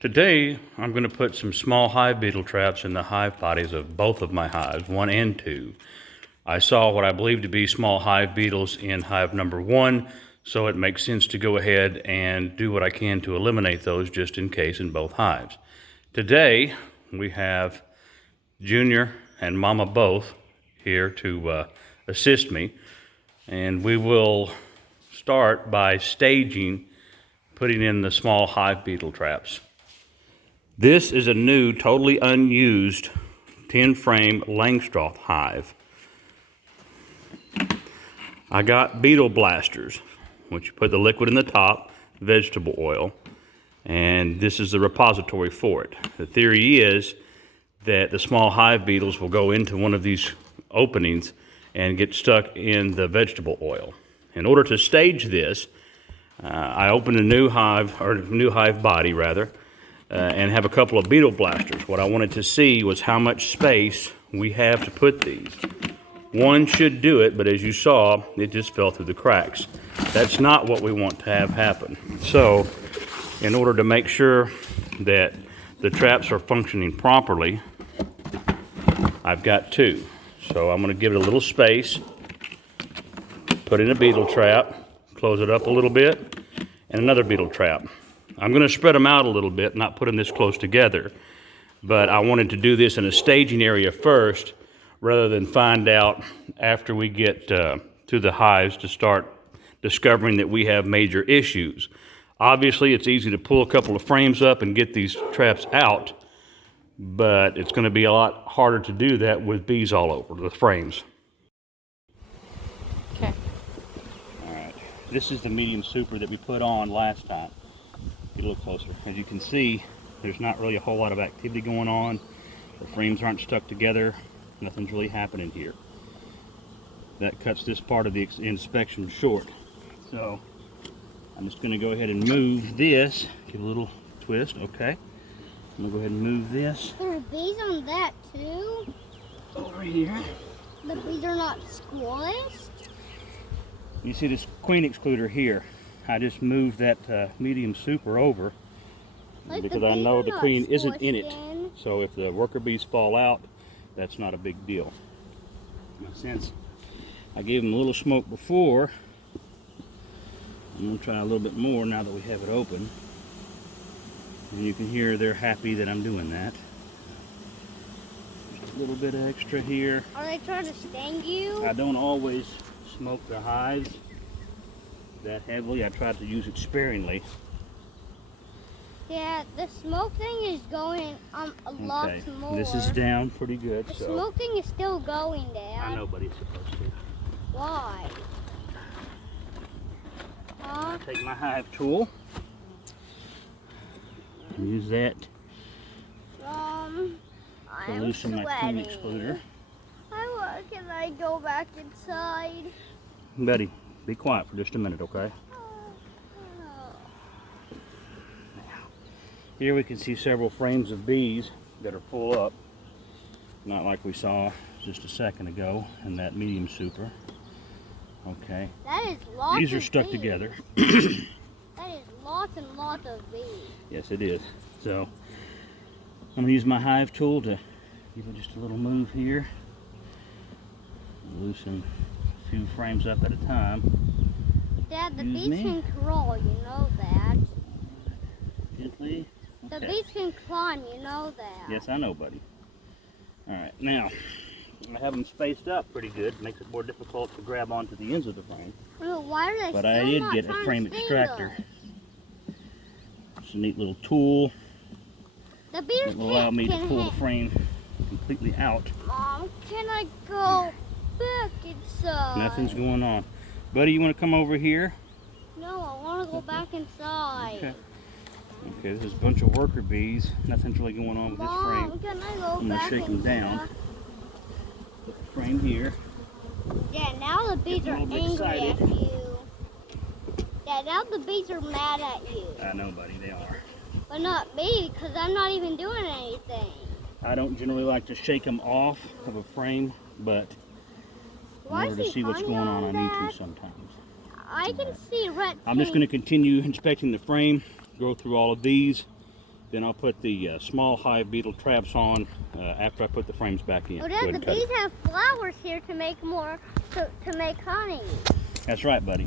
Today, I'm going to put some small hive beetle traps in the hive bodies of both of my hives, 1 and 2. I saw what I believe to be small hive beetles in hive number 1, so it makes sense to go ahead and do what I can to eliminate those just in case in both hives. Today, we have Junior and Mama both here to assist me, and we will start by staging putting in the small hive beetle traps. This is a new, totally unused 10-frame Langstroth hive. I got beetle blasters, which you put the liquid in the top, vegetable oil, and this is the repository for it. The theory is that the small hive beetles will go into one of these openings and get stuck in the vegetable oil. In order to stage this, I opened a new hive, or new hive body rather, and have a couple of beetle blasters. What I wanted to see was how much space we have to put these. One should do it, but as you saw, it just fell through the cracks. That's not what we want to have happen. So, in order to make sure that the traps are functioning properly, I've got 2. So I'm going to give it a little space, put in a beetle trap, close it up a little bit, and another beetle trap. I'm going to spread them out a little bit, not put them this close together, but I wanted to do this in a staging area first rather than find out after we get to the hives to start discovering that we have major issues. Obviously, it's easy to pull a couple of frames up and get these traps out, but it's going to be a lot harder to do that with bees all over the frames. Okay. All right, this is the medium super that we put on last time. Get a little closer. As you can see, there's not really a whole lot of activity going on. The frames aren't stuck together. Nothing's really happening here. That cuts this part of the inspection short. So I'm just going to go ahead and move this. Give a little twist. Okay. I'm going to go ahead and move this. There are bees on that too? Over here. The bees are not squished? You see this queen excluder here. I just moved that medium super over because I know the queen isn't in it. So if the worker bees fall out, that's not a big deal. Now, since I gave them a little smoke before, I'm going to try a little bit more now that we have it open. And you can hear they're happy that I'm doing that. Just a little bit of extra here. Are they trying to sting you? I don't always smoke the hives that heavily. I try to use it sparingly. Yeah, the smoke thing is going a lot more. This is down pretty good. The smoke thing is still going down. I know, but it's supposed to. Why? I take my hive tool and use that to loosen my queen excluder. Can I go back inside? Buddy, be quiet for just a minute, okay? Here we can see several frames of bees that are full up, not like we saw just a second ago in that medium super. Okay. That is lots These are of stuck bees. together. That is lots and lots of bees. Yes, it is. So I'm going to use my hive tool to give it just a little move here. Loosen a few frames up at a time. Dad, the bees can crawl, you know that. Gently. Okay. The bees can climb, you know that. Yes, I know, buddy. Alright, now, I have them spaced up pretty good. Makes it more difficult to grab onto the ends of the frame. Well, why are they But still I did not get a trying frame to sting extractor. us? It's a neat little tool The bees that will allow me to can pull the frame completely out. Mom, can I go back inside? Nothing's going on. Buddy, you want to come over here? No, I want to go back inside. Okay. Okay, this is a bunch of worker bees. Nothing's really going on with this Mom, frame. can I go I'm going to back shake them down. Put the frame here. Yeah, now the bees are Getting a angry little bit at excited. you. Yeah, now the bees are mad at you. I know, buddy, they are. But not me, because I'm not even doing anything. I don't generally like to shake them off of a frame, but in Why order is to see what's honey going on, I on need that? to sometimes. I can see red I'm just going to continue inspecting the frame, go through all of these, Then I'll put the small hive beetle traps on after I put the frames back in. Oh, Go ahead Dad, the and cut bees it. have flowers here to make more, to make honey. That's right, buddy.